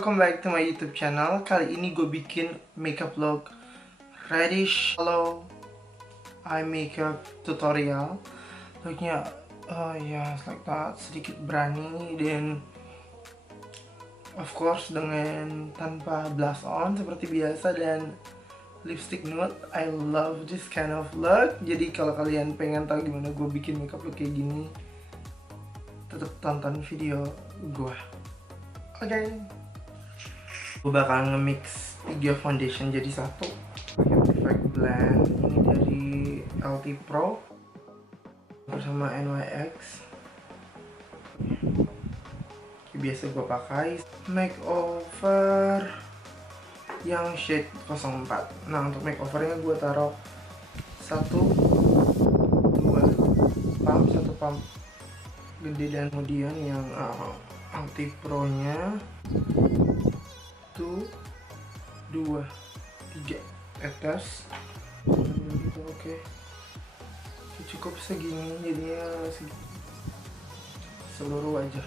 welcome back to my YouTube channel. Kali ini gue bikin makeup look reddish hollow eye makeup tutorial. Looknya, it's like that, sedikit berani dan of course dengan tanpa blush on seperti biasa dan lipstick nude. I love this kind of look. Jadi kalau kalian pengen tahu gimana gue bikin makeup look kayak gini, tetap tonton video gue. Oke. Gue bakal nge-mix 3 foundation jadi satu. Pakai perfect blend ini dari LT Pro bersama NYX. Biasa gue pakai makeover yang shade 04. Nah, untuk makeovernya gue taruh 1, 2 pump gede, dan kemudian yang LT Pro nya 1, 2, 3 atas gitu. Oke. Cukup segini, jadinya seluruh wajah.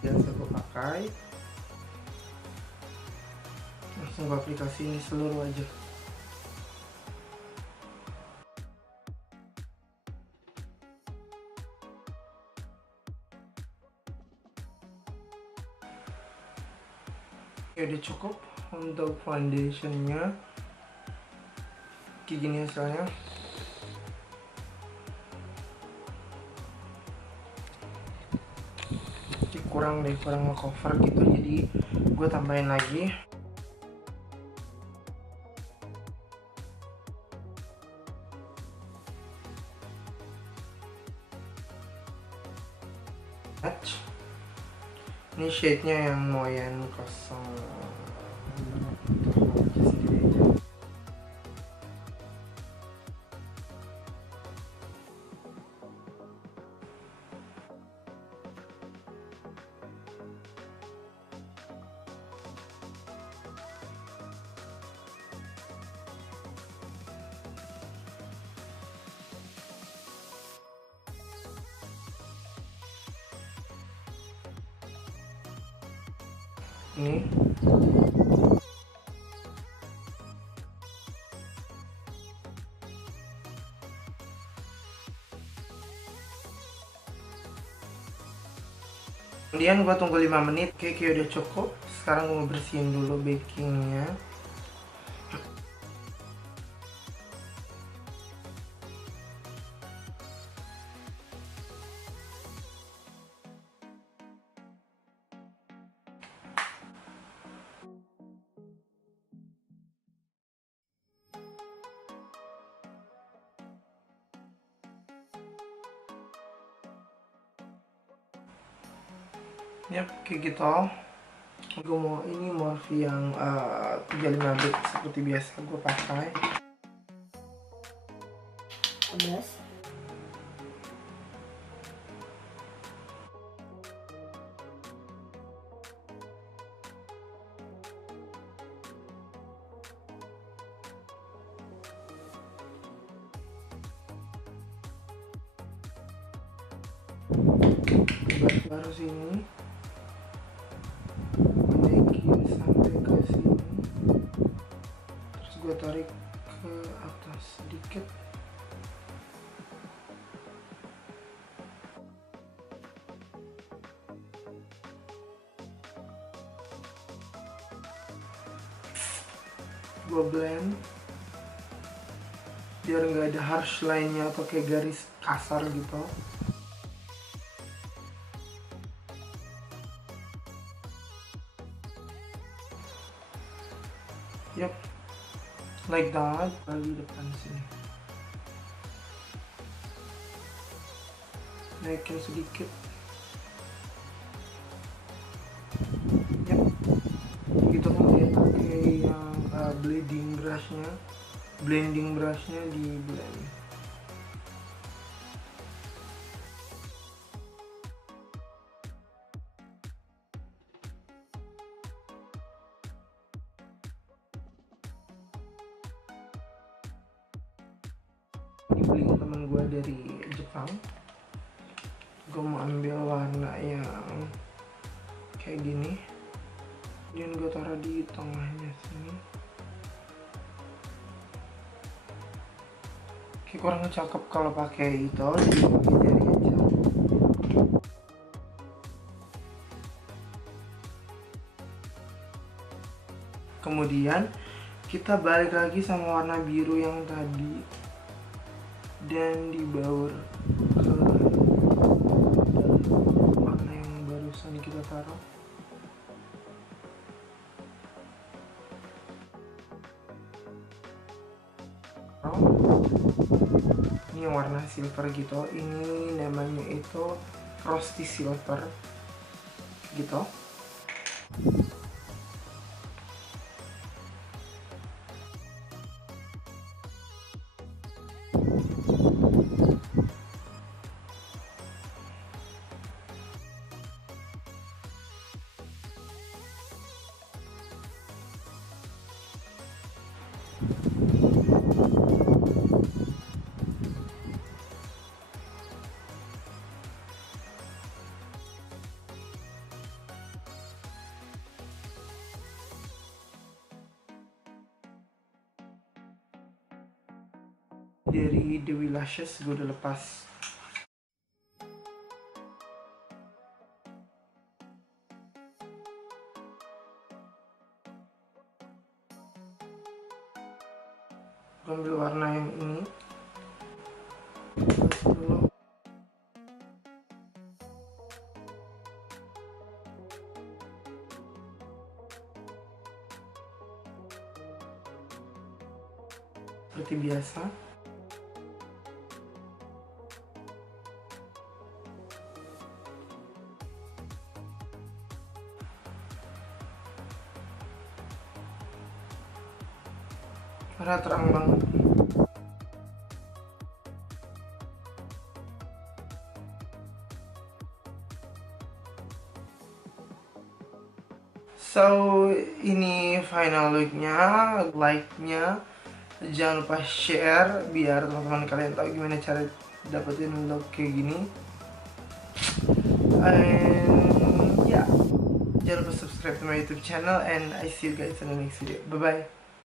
Biasa gue pakai, langsung gue aplikasi ini seluruh wajah. Ya udah cukup untuk foundationnya, kayak gini hasilnya. Kurang nge-cover gitu, jadi gue tambahin lagi. Ini shade-nya yang Moyen 0. Ini kemudian gue tunggu 5 menit. Oke, udah cukup. Sekarang gue mau bersihin dulu bakingnya. Yap, kayak gitu. Gue mau ini MORPHE yang 35 bit seperti biasa gue pakai. Baru sini naikin sampai ke sini, terus gue tarik ke atas sedikit. Gue blend biar nggak ada harsh line-nya atau kayak garis kasar gitu. Yep, like that. Di depan sini naikin sedikit. Yep, gitu. Kemudian pakai yang blending brushnya di blend. Dibeliin temen gue dari Jepang. Gue mau ambil warna yang kayak gini, dan gue taruh di tengahnya sini. Oke, kurang cakep kalau pakai itu, jadi pakai jari aja. Kemudian kita balik lagi sama warna biru yang tadi dan dibaur ke warna yang barusan kita taruh. Ini warna silver gitu, ini namanya itu Frosty silver gitu. Dari TheWLashes gue udah lepas. Gue ambil warna yang ini. Dulu. Seperti biasa. Karena terang banget. So, ini final looknya, like-nya. Jangan lupa share biar teman-teman kalian tahu gimana cara dapetin look kayak gini. And yeah, jangan lupa subscribe to my YouTube channel, and I see you guys in the next video. Bye bye.